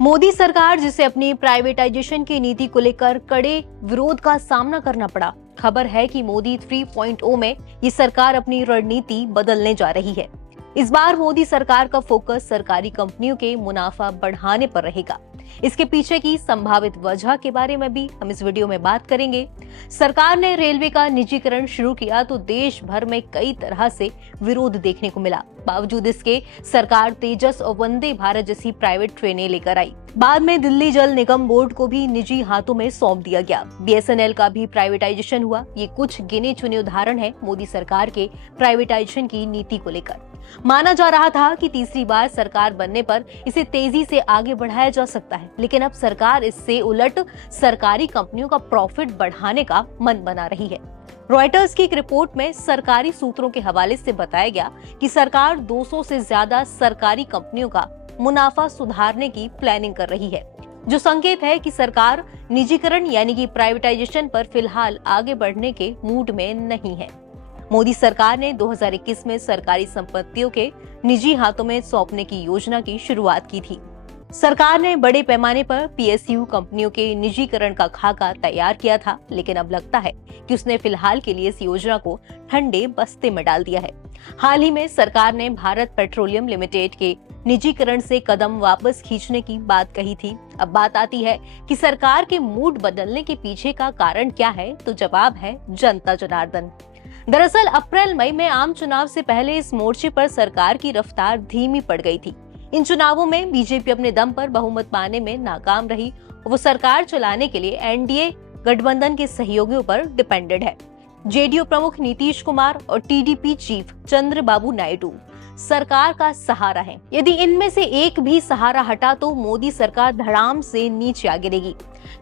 मोदी सरकार जिसे अपनी प्राइवेटाइजेशन की नीति को लेकर कड़े विरोध का सामना करना पड़ा। खबर है कि मोदी 3.0 में ये सरकार अपनी रणनीति बदलने जा रही है। इस बार मोदी सरकार का फोकस सरकारी कंपनियों के मुनाफा बढ़ाने पर रहेगा। इसके पीछे की संभावित वजह के बारे में भी हम इस वीडियो में बात करेंगे। सरकार ने रेलवे का निजीकरण शुरू किया तो देश भर में कई तरह से विरोध देखने को मिला। बावजूद इसके सरकार तेजस और वंदे भारत जैसी प्राइवेट ट्रेनें लेकर आई। बाद में दिल्ली जल निगम बोर्ड को भी निजी हाथों में सौंप दिया गया। बीएसएनएल का भी प्राइवेटाइजेशन हुआ। ये कुछ गिने चुने उदाहरण है मोदी सरकार के प्राइवेटाइजेशन की नीति को लेकर। माना जा रहा था कि तीसरी बार सरकार बनने पर इसे तेजी से आगे बढ़ाया जा सकता है, लेकिन अब सरकार इससे उलट सरकारी कंपनियों का प्रॉफिट बढ़ाने का मन बना रही है। रॉयटर्स की एक रिपोर्ट में सरकारी सूत्रों के हवाले से बताया गया कि सरकार 200 से ज्यादा सरकारी कंपनियों का मुनाफा सुधारने की प्लानिंग कर रही है, जो संकेत है कि सरकार निजीकरण यानी कि प्राइवेटाइजेशन पर फिलहाल आगे बढ़ने के मूड में नहीं है। मोदी सरकार ने 2021 में सरकारी संपत्तियों के निजी हाथों में सौंपने की योजना की शुरुआत की थी। सरकार ने बड़े पैमाने पर पीएसयू कंपनियों के निजीकरण का खाका तैयार किया था, लेकिन अब लगता है कि उसने फिलहाल के लिए इस योजना को ठंडे बस्ते में डाल दिया है। हाल ही में सरकार ने भारत पेट्रोलियम लिमिटेड के निजीकरण से कदम वापस खींचने की बात कही थी। अब बात आती है कि सरकार के मूड बदलने के पीछे का कारण क्या है, तो जवाब है जनता जनार्दन। दरअसल अप्रैल मई में आम चुनाव से पहले इस मोर्चे पर सरकार की रफ्तार धीमी पड़ गई थी। इन चुनावों में बीजेपी अपने दम पर बहुमत पाने में नाकाम रही। वो सरकार चलाने के लिए एनडीए गठबंधन के सहयोगियों पर डिपेंडेड है। जेडीयू प्रमुख नीतीश कुमार और टीडीपी चीफ चंद्रबाबू नायडू सरकार का सहारा है। यदि इनमें से एक भी सहारा हटा तो मोदी सरकार धड़ाम से नीचे आ गिरेगी।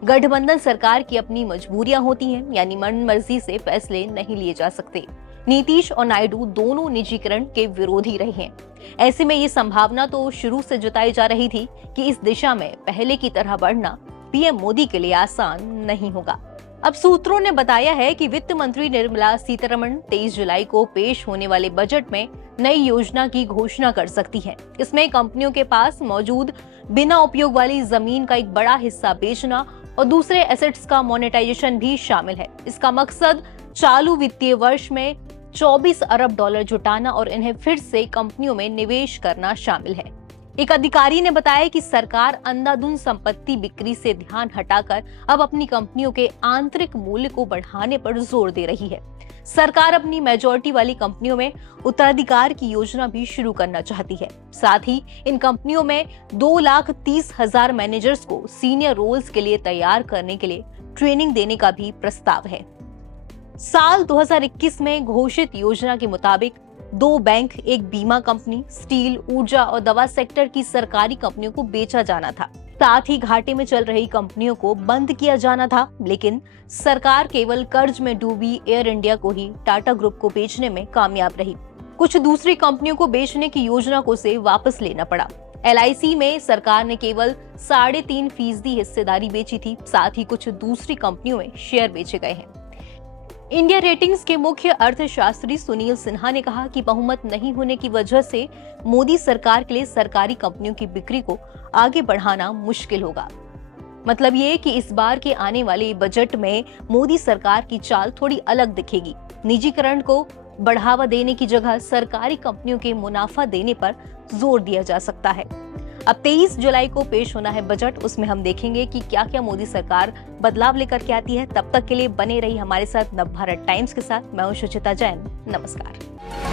गठबंधन सरकार की अपनी मजबूरियां होती हैं, यानी मनमर्जी से फैसले नहीं लिए जा सकते। नीतीश और नायडू दोनों निजीकरण के विरोधी रहे हैं। ऐसे में ये संभावना तो शुरू से जताई जा रही थी कि इस दिशा में पहले की तरह बढ़ना पीएम मोदी के लिए आसान नहीं होगा। अब सूत्रों ने बताया है कि वित्त मंत्री निर्मला सीतारमण 23 जुलाई को पेश होने वाले बजट में नई योजना की घोषणा कर सकती है। इसमें कंपनियों के पास मौजूद बिना उपयोग वाली जमीन का एक बड़ा हिस्सा बेचना और दूसरे एसेट्स का मोनेटाइजेशन भी शामिल है। इसका मकसद चालू वित्तीय वर्ष में 24 अरब डॉलर जुटाना और इन्हें फिर से कंपनियों में निवेश करना शामिल है। एक अधिकारी ने बताया कि सरकार अंधाधुंध संपत्ति बिक्री से ध्यान हटाकर अब अपनी कंपनियों के आंतरिक मूल्य को बढ़ाने पर जोर दे रही है। सरकार अपनी मेजॉरिटी वाली कंपनियों में उत्तराधिकार की योजना भी शुरू करना चाहती है। साथ ही इन कंपनियों में 2,30,000 मैनेजर्स को सीनियर रोल्स के लिए तैयार करने के लिए ट्रेनिंग देने का भी प्रस्ताव है। साल 2021 में घोषित योजना के मुताबिक 2 बैंक, एक बीमा कंपनी, स्टील, ऊर्जा और दवा सेक्टर की सरकारी कंपनियों को बेचा जाना था। साथ ही घाटे में चल रही कंपनियों को बंद किया जाना था, लेकिन सरकार केवल कर्ज में डूबी एयर इंडिया को ही टाटा ग्रुप को बेचने में कामयाब रही। कुछ दूसरी कंपनियों को बेचने की योजना को से वापस लेना पड़ा। LIC में सरकार ने केवल 3.5% हिस्सेदारी बेची थी। साथ ही कुछ दूसरी कंपनियों में शेयर बेचे गए हैं। इंडिया रेटिंग्स के मुख्य अर्थशास्त्री सुनील सिन्हा ने कहा कि बहुमत नहीं होने की वजह से मोदी सरकार के लिए सरकारी कंपनियों की बिक्री को आगे बढ़ाना मुश्किल होगा। मतलब ये कि इस बार के आने वाले बजट में मोदी सरकार की चाल थोड़ी अलग दिखेगी। निजीकरण को बढ़ावा देने की जगह सरकारी कंपनियों के मुनाफा देने पर जोर दिया जा सकता है। अब 23 जुलाई को पेश होना है बजट। उसमें हम देखेंगे कि क्या क्या मोदी सरकार बदलाव लेकर के आती है। तब तक के लिए बने रही हमारे साथ नवभारत टाइम्स के साथ। मैं हूं सुचिता जैन। नमस्कार।